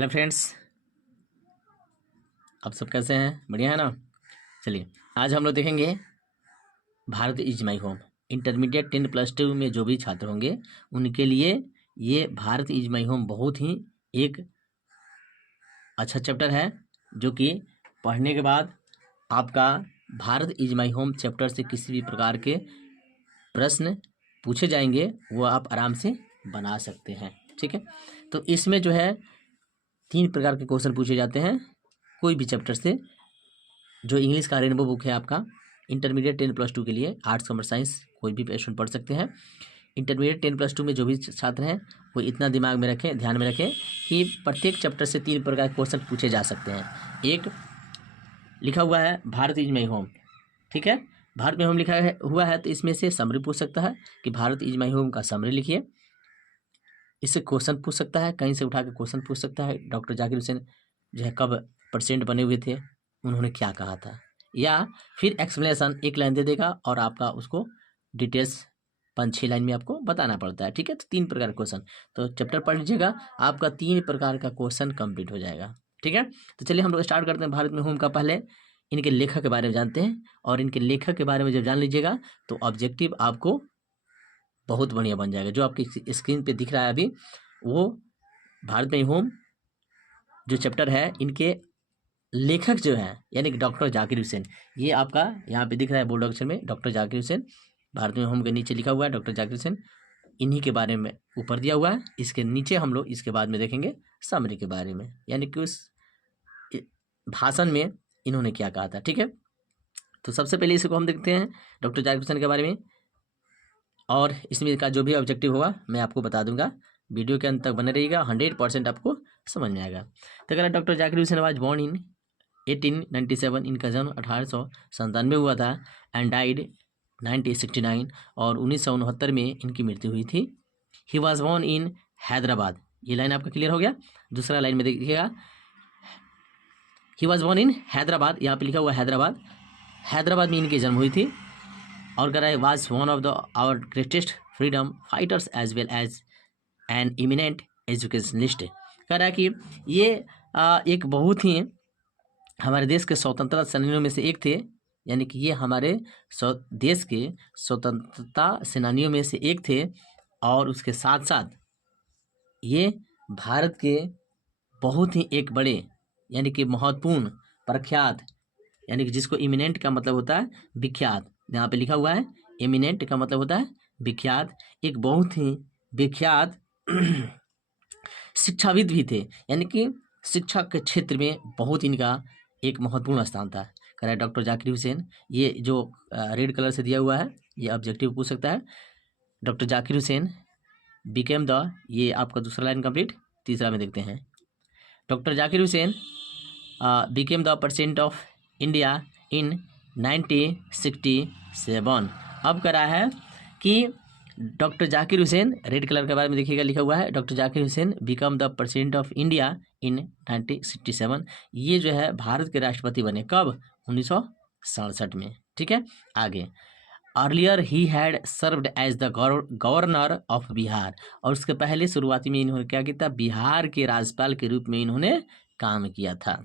Hello friends, आप सब कैसे हैं? बढ़िया है ना। चलिए, आज हम लोग देखेंगे Bharat is my home. Intermediate 10+2 में जो भी छात्र होंगे उनके लिए ये भारत इज माई होम बहुत ही एक अच्छा चैप्टर है, जो कि पढ़ने के बाद आपका Bharat is my home chapter से किसी भी प्रकार के प्रश्न पूछे जाएंगे वो आप आराम से बना सकते हैं। ठीक है, तो इसमें जो है 3 प्रकार के क्वेश्चन पूछे जाते हैं कोई भी चैप्टर से। जो इंग्लिश का रेनबो बुक है आपका इंटरमीडिएट 10+2 के लिए, आर्ट्स कॉमर्स साइंस कोई भी पेशेंट पढ़ सकते हैं। इंटरमीडिएट 10+2 में जो भी छात्र हैं वो इतना दिमाग में रखें, ध्यान में रखें कि प्रत्येक चैप्टर से 3 प्रकार के क्वेश्चन पूछे जा सकते हैं। एक लिखा हुआ है भारत इज माई होम, ठीक है, भारत में होम लिखा हुआ है तो इसमें से समरी पूछ सकता है कि भारत इज माई होम का समरी लिखिए। इससे क्वेश्चन पूछ सकता है, कहीं से उठा के क्वेश्चन पूछ सकता है। डॉक्टर जाकिर हुसैन जो है कब प्रेसिडेंट बने हुए थे, उन्होंने क्या कहा था, या फिर एक्सप्लेनेशन एक लाइन दे देगा और आपका उसको डिटेल्स 5-6 लाइन में आपको बताना पड़ता है। ठीक है, तो 3 प्रकार का क्वेश्चन, तो चैप्टर पढ़ लीजिएगा, आपका 3 प्रकार का क्वेश्चन कंप्लीट हो जाएगा। ठीक है, तो चलिए हम लोग स्टार्ट करते हैं भारत में होम का। पहले इनके लेखक के बारे में जानते हैं, और इनके लेखक के बारे में जब जान लीजिएगा तो ऑब्जेक्टिव आपको बहुत बढ़िया बन जाएगा। जो आपकी स्क्रीन पे दिख रहा है अभी, वो भारत में होम जो चैप्टर है, इनके लेखक जो हैं यानी कि डॉक्टर जाकिर हुसैन, ये आपका यहाँ पे दिख रहा है बोल्ड अक्षर में, डॉक्टर जाकिर हुसैन। भारत में होम के नीचे लिखा हुआ है डॉक्टर जाकिर हुसैन, इन्हीं के बारे में ऊपर दिया हुआ है। इसके नीचे हम लोग इसके बाद में देखेंगे समरी के बारे में, यानी कि उस भाषण में इन्होंने क्या कहा था। ठीक है, तो सबसे पहले इसको हम देखते हैं डॉक्टर जाकिर हुसैन के बारे में, और इसमें का जो भी ऑब्जेक्टिव होगा मैं आपको बता दूंगा। वीडियो के अंत तक बने रहिएगा, 100% आपको समझ में आएगा। तो अगर doctor Zakir Hussain was born in 1897, इनका जन्म 1897 हुआ था, एंड डाइड 1969, और 1969 में इनकी मृत्यु हुई थी। He was born in Hyderabad, ये लाइन आपका क्लियर हो गया। दूसरा लाइन में देखिएगा, he was born in Hyderabad, यहाँ पे लिखा हुआ हैदराबाद, हैदराबाद में इनकी जन्म हुई थी। और कह रहा है was one of the our greatest freedom fighters as well as an eminent educationist. कह रहा है कि ये एक बहुत ही हमारे देश के स्वतंत्रता सेनानियों में से एक थे, यानी कि ये हमारे देश के स्वतंत्रता सेनानियों में से एक थे, और उसके साथ साथ ये भारत के बहुत ही एक बड़े यानी कि महत्वपूर्ण प्रख्यात, यानी कि जिसको इमिनेंट का मतलब होता है विख्यात, यहाँ पे लिखा हुआ है एमिनेंट का मतलब होता है विख्यात, एक बहुत ही विख्यात शिक्षाविद भी थे, यानी कि शिक्षा के क्षेत्र में बहुत इनका एक महत्वपूर्ण स्थान था। कह रहा है डॉक्टर जाकिर हुसैन, ये जो रेड कलर से दिया हुआ है ये ऑब्जेक्टिव पूछ सकता है। Doctor Zakir Hussain became the, ये आपका दूसरा लाइन कंप्लीट। तीसरा में देखते हैं, doctor Zakir Hussain became the president of India in 1967। अब करा है कि doctor Zakir Hussain, red colour के बारे में देखिएगा लिखा हुआ है, doctor Zakir Hussain become the president of India in 1967। ये जो है भारत के राष्ट्रपति बने कब? 1967 में। ठीक है, आगे, earlier he had served as the governor of Bihar, और उसके पहले शुरुआती में इन्होंने क्या किया था? बिहार के राज्यपाल के रूप में इन्होंने काम किया था।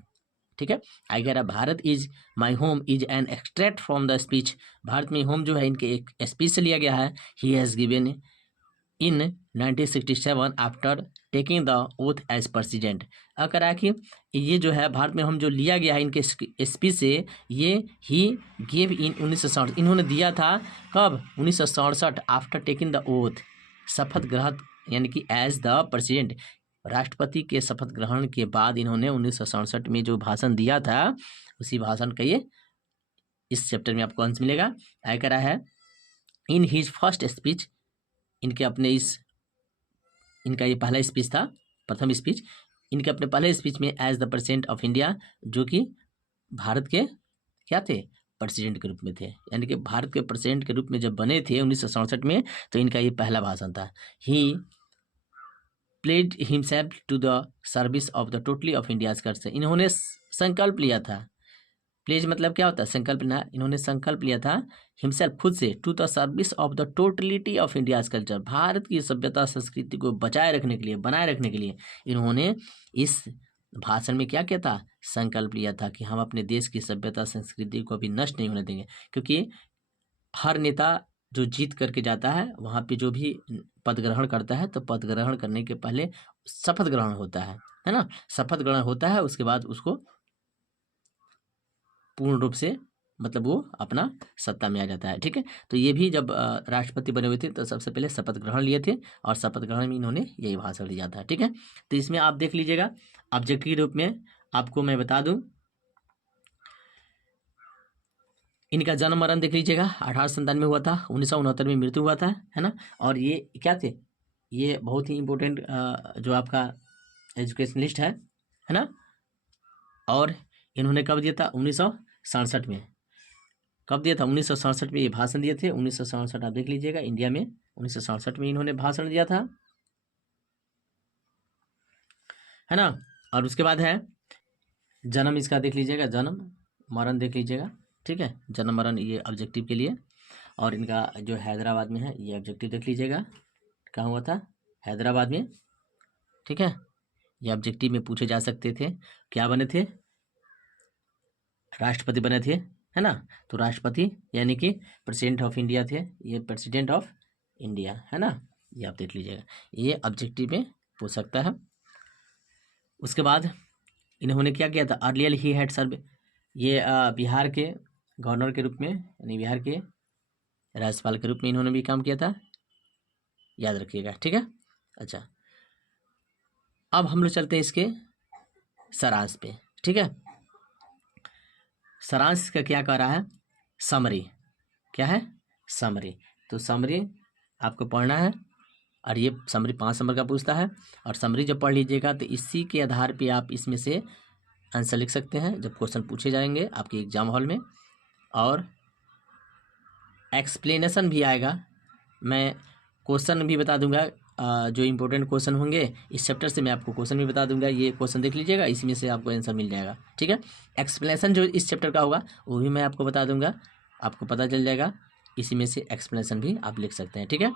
ठीक है, आई कह रहा Bharat is my home is an extract from the speech, Bharat में होम जो है इनके एक स्पीच से लिया गया है। He has given in 1967 after taking the oath as president. अगर है कि ये जो है भारत में हम जो लिया गया है इनके स्पीच से, ये ही गेव इन 1967, इन्होंने दिया था कब? 1967, आफ्टर टेकिंग द ओथ, शपथ ग्रहण, यानी कि एज द प्रेसिडेंट, राष्ट्रपति के शपथ ग्रहण के बाद इन्होंने 1967 में जो भाषण दिया था, उसी भाषण का ये इस चैप्टर में आपको आंसर मिलेगा। आय करा है इन हिज फर्स्ट स्पीच, इनके अपने इनका ये पहला स्पीच था, प्रथम स्पीच इनके अपने पहले स्पीच में as the president of India, जो कि भारत के क्या थे? प्रेसिडेंट के रूप में थे, यानी कि भारत के प्रेसिडेंट के रूप में जब बने थे 1967 में, तो इनका ये पहला भाषण था। He pledged himself to the service of the totally of India's curse, इन्होंने संकल्प लिया था प्लेज मतलब क्या होता है? संकल्प ना, इन्होंने संकल्प लिया था हिमसेल्फ, खुद से, to the service of the totality of India's culture, Bharat की सभ्यता संस्कृति को बचाए रखने के लिए, बनाए रखने के लिए इन्होंने इस भाषण में क्या किया था? संकल्प लिया था कि हम अपने देश की सभ्यता संस्कृति को भी नष्ट नहीं होने देंगे। क्योंकि हर नेता जो जीत करके जाता है वहाँ पे जो भी पद ग्रहण करता है, तो पद ग्रहण करने के पहले शपथ ग्रहण होता है ना? शपथ ग्रहण होता है, उसके बाद उसको पूर्ण रूप से मतलब वो अपना सत्ता में आ जाता है। ठीक है, तो ये भी जब राष्ट्रपति बने हुए थे तो सबसे पहले शपथ ग्रहण लिए थे, और शपथ ग्रहण में इन्होंने यही भाषण दिया था। ठीक है, तो इसमें आप देख लीजिएगा ऑब्जेक्टिव के रूप में आपको मैं बता दूं, इनका जन्म मरण देख लीजिएगा, 1897 में हुआ था, 1969 में मृत्यु हुआ था, है ना? और ये क्या थे? ये बहुत ही इम्पोर्टेंट जो आपका एजुकेशनलिस्ट है ना? और इन्होंने कब दिया था? 1967 में। कब दिया था? 1967 में ये भाषण दिए थे। 1967 आप देख लीजिएगा, इंडिया में 1967 में इन्होंने भाषण दिया था, है ना? और उसके बाद है जन्म, इसका देख लीजिएगा, जन्म मरण देख लीजिएगा। ठीक है, जन्म मरण ये ऑब्जेक्टिव के लिए। और इनका जो हैदराबाद में है ये ऑब्जेक्टिव देख लीजिएगा, कहाँ हुआ था? हैदराबाद में। ठीक है, ये ऑब्जेक्टिव में पूछे जा सकते थे। क्या बने थे? राष्ट्रपति बने थे, है ना? तो राष्ट्रपति यानी कि प्रेसिडेंट ऑफ इंडिया थे, ये प्रेसिडेंट ऑफ इंडिया, है ना? ये आप देख लीजिएगा, ये ऑब्जेक्टिव में पूछ सकता है। उसके बाद इन्होंने क्या किया था? अर्लियर ही हैड सर्व, ये बिहार के गवर्नर के रूप में, यानी बिहार के राज्यपाल के रूप में इन्होंने भी काम किया था, याद रखिएगा। ठीक है, अच्छा, अब हम लोग चलते हैं इसके सारांश पे। ठीक है, सारांश का क्या कह रहा है? समरी, क्या है? समरी। तो समरी आपको पढ़ना है, और ये समरी 5 नंबर का पूछता है, और समरी जब पढ़ लीजिएगा तो इसी के आधार पे आप इसमें से आंसर लिख सकते हैं जब क्वेश्चन पूछे जाएंगे आपके एग्जाम हॉल में। और एक्सप्लेनेशन भी आएगा, मैं क्वेश्चन भी बता दूंगा, जो इम्पोर्टेंट क्वेश्चन होंगे इस चैप्टर से मैं आपको क्वेश्चन भी बता दूंगा। ये क्वेश्चन देख लीजिएगा, इसमें से आपको आंसर मिल जाएगा। ठीक है, एक्सप्लेनेशन जो इस चैप्टर का होगा वो भी मैं आपको बता दूंगा, आपको पता चल जाएगा, इसी में से एक्सप्लेनेशन भी आप लिख सकते हैं। ठीक है,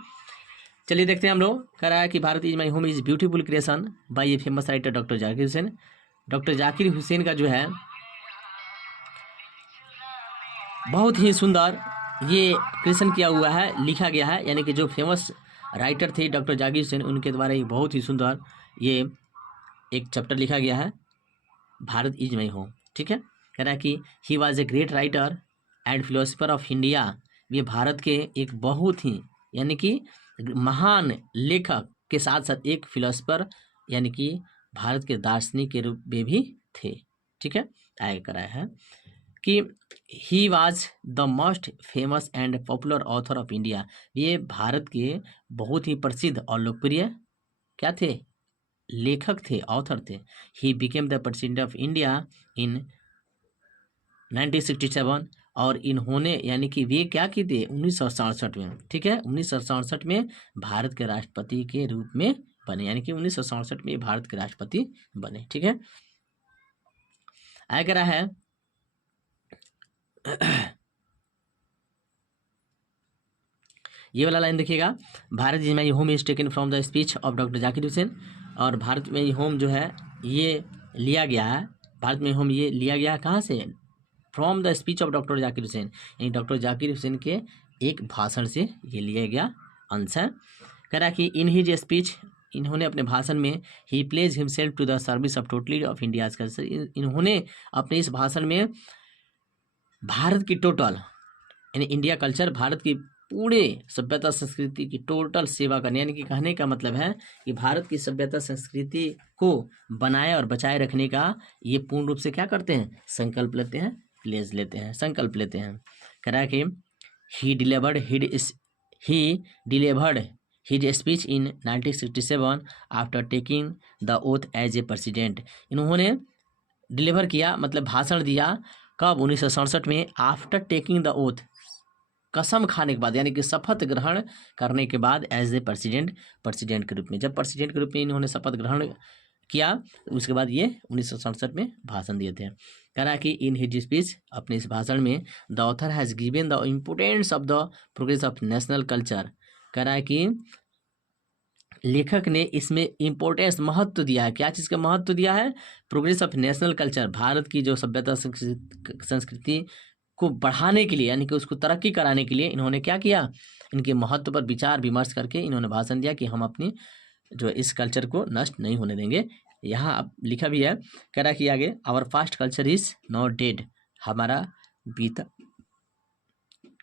चलिए देखते हैं हम लोग। कह रहा है कि Bharat is my home is beautiful creation bye a famous writer doctor Zakir Hussain. Doctor Zakir Hussain का जो है बहुत ही सुंदर ये क्रिएशन किया हुआ है, लिखा गया है, यानी कि जो फेमस राइटर थे डॉक्टर जाकिर हुसैन, उनके द्वारा एक बहुत ही सुंदर ये एक चैप्टर लिखा गया है, भारत इज माई होम। ठीक है, कह रहा है कि he was a great writer and philosopher of India, ये भारत के एक बहुत ही यानी कि महान लेखक के साथ साथ एक फिलोसफर यानी कि भारत के दार्शनिक के रूप में भी थे। ठीक है, आगे कराया है कि he was the most famous and popular author of India, ये भारत के बहुत ही प्रसिद्ध और लोकप्रिय क्या थे? लेखक थे, ऑथर थे। He became the president of India in 1967, और इन्होंने यानी कि वे क्या की थे? 1967 में। ठीक है, 1967 में भारत के राष्ट्रपति के रूप में बने, यानी कि 1967 में भारत के राष्ट्रपति बने। ठीक है, आगे कह रहा है ये वाला लाइन देखिएगा, Bharat is my home is taken from the speech of doctor Zakir Hussain, और भारत में होम जो है ये लिया गया है, भारत में होम ये लिया गया है कहाँ से? From the speech of doctor Zakir Hussain, यानी डॉक्टर जाकिर हुसैन के एक भाषण से ये लिया गया अंश है। कह रहा कि इन हिज स्पीच, इन्होंने अपने भाषण में he pledge himself to the service of totally of India's culture, इन्होंने अपने इस भाषण में भारत की टोटल यानी इंडिया कल्चर, भारत की पूरे सभ्यता संस्कृति की टोटल सेवा करने, यानी कि कहने का मतलब है कि भारत की सभ्यता संस्कृति को बनाए और बचाए रखने का ये पूर्ण रूप से क्या करते हैं? संकल्प लेते हैं, प्लेज लेते हैं, संकल्प लेते हैं। कह रहा है कि he delivered his speech in 1967 after taking the oath as a president, इन्होंने डिलीवर किया मतलब भाषण दिया कब? 1967 में, आफ्टर टेकिंग द ओथ, कसम खाने के बाद, यानी कि शपथ ग्रहण करने के बाद, एज ए प्रेसिडेंट, प्रेसिडेंट के रूप में। जब प्रेसिडेंट के रूप में इन्होंने शपथ ग्रहण किया। उसके बाद ये 1967 में भाषण दिए थे। कह रहा है कि इन हिज स्पीच, अपने इस भाषण में, the author has given the importance of the progress of national culture. कह रहा है कि लेखक ने इसमें इम्पोर्टेंस, महत्व दिया है। क्या चीज़ का महत्व दिया है? Progress of national culture, Bharat की जो सभ्यता संस्कृति को बढ़ाने के लिए, यानी कि उसको तरक्की कराने के लिए इन्होंने क्या किया? इनके महत्व पर विचार विमर्श करके इन्होंने भाषण दिया कि हम अपनी जो इस कल्चर को नष्ट नहीं होने देंगे। यहाँ अब लिखा भी है, कह रहा कि आगे, our past culture is not dead, हमारा बीता,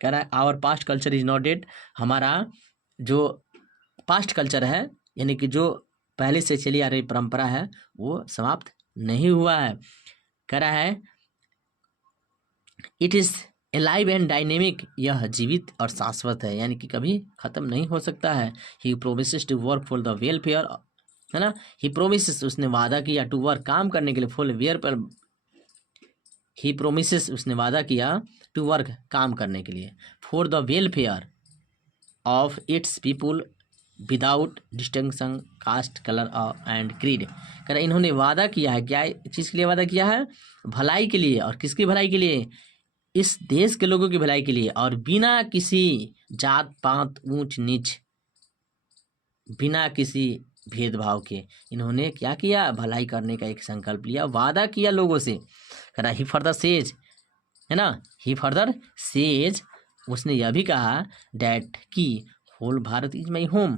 कह रहा है our past culture is not dead, हमारा जो पास्ट कल्चर है, यानी कि जो पहले से चली आ रही परंपरा है, वो समाप्त नहीं हुआ है। कह रहा है it is alive and dynamic, यह जीवित और शाश्वत है, यानी कि कभी खत्म नहीं हो सकता है। He promises to work for the welfare, है ना, ही प्रोमिसेस, उसने वादा किया, टू वर्क, काम करने के लिए, फॉर वेयर पर, ही प्रोमिसेस, उसने वादा किया, टू वर्क, काम करने के लिए, for the welfare of its people without distinction cast colour and creed. कह रहे इन्होंने वादा किया है, क्या चीज़ के लिए वादा किया है? भलाई के लिए। और किसकी भलाई के लिए? इस देश के लोगों की भलाई के लिए, और बिना किसी जात पात ऊंच नीच, बिना किसी भेदभाव के इन्होंने क्या किया? भलाई करने का एक संकल्प लिया, वादा किया लोगों से। कह रहा ही फर्दर सेज, है ना, ही फर्दर सेज, उसने यह भी कहा डैट की whole Bharat is my home,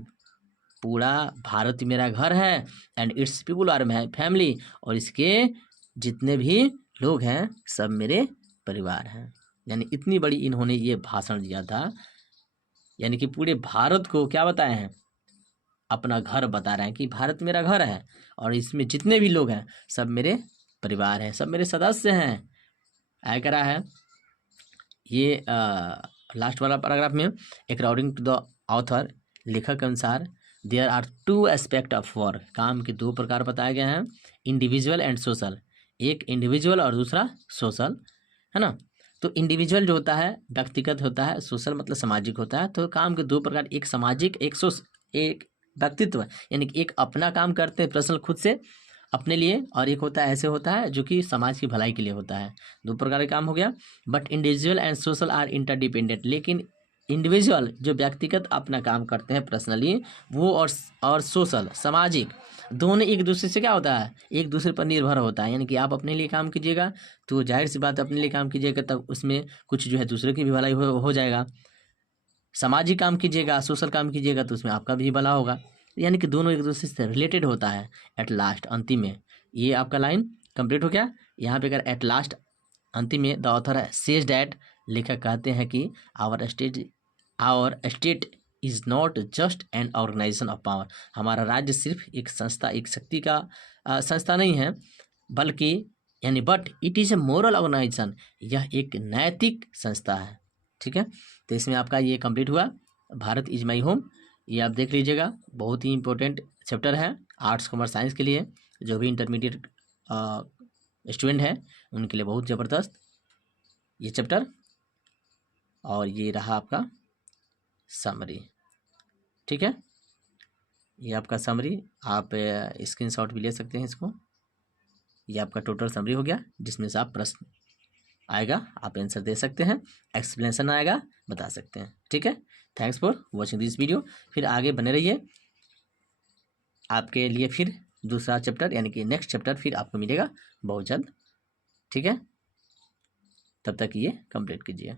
पूरा भारत मेरा घर है, and it's people are my family, और इसके जितने भी लोग हैं सब मेरे परिवार हैं। यानी इतनी बड़ी इन्होंने ये भाषण दिया था, यानी कि पूरे भारत को क्या बताए हैं? अपना घर बता रहे हैं कि भारत मेरा घर है, और इसमें जितने भी लोग हैं सब मेरे परिवार हैं, सब मेरे सदस्य हैं। ऐ करा है ये लास्ट वाला पैराग्राफ में, अकॉर्डिंग टू द ऑथर, लेखक के अनुसार, there are two aspect of work, काम के दो प्रकार बताए गए हैं, इंडिविजुअल एंड सोशल, एक इंडिविजुअल और दूसरा सोशल, है ना। तो इंडिविजुअल जो होता है व्यक्तिगत होता है, सोशल मतलब सामाजिक होता है। तो काम के दो प्रकार, एक सामाजिक, एक व्यक्तित्व, यानी कि एक अपना काम करते हैं पर्सनल खुद से अपने लिए, और एक होता है ऐसे होता है जो कि समाज की भलाई के लिए होता है। दो प्रकार का काम हो गया। But individual and social are interdependent, लेकिन इंडिविजुअल जो व्यक्तिगत अपना काम करते हैं पर्सनली, वो और सोशल सामाजिक, दोनों एक दूसरे से क्या होता है? एक दूसरे पर निर्भर होता है। यानी कि आप अपने लिए काम कीजिएगा तो जाहिर सी बात अपने लिए काम कीजिएगा, तब उसमें कुछ जो है दूसरे की भी भलाई हो जाएगा। सामाजिक काम कीजिएगा, सोशल काम कीजिएगा तो उसमें आपका भी भला होगा। यानी कि दोनों एक दूसरे से रिलेटेड होता है। एट लास्ट, अंतिम में, ये आपका लाइन कंप्लीट हो गया। यहाँ पे अगर एट लास्ट अंतिम में द ऑथर सेज डैट, लेखक कहते हैं कि our state is not just an organisation of power, हमारा राज्य सिर्फ एक संस्था, एक शक्ति का संस्था नहीं है, बल्कि यानी but it is a moral organisation, यह एक नैतिक संस्था है। ठीक है, तो इसमें आपका ये कंप्लीट हुआ, भारत इज माई होम। ये आप देख लीजिएगा, बहुत ही इंपॉर्टेंट चैप्टर है आर्ट्स कॉमर्स साइंस के लिए, जो भी इंटरमीडिएट स्टूडेंट है उनके लिए बहुत ज़बरदस्त ये चैप्टर। और ये रहा आपका समरी। ठीक है, ये आपका समरी, आप स्क्रीनशॉट भी ले सकते हैं इसको। ये आपका टोटल समरी हो गया, जिसमें से आप प्रश्न आएगा आप आंसर दे सकते हैं, एक्सप्लेनेशन आएगा बता सकते हैं। ठीक है, thanks for watching this video. फिर आगे बने रहिए, आपके लिए फिर दूसरा चैप्टर यानी कि नेक्स्ट चैप्टर फिर आपको मिलेगा बहुत जल्द। ठीक है, तब तक ये कंप्लीट कीजिए।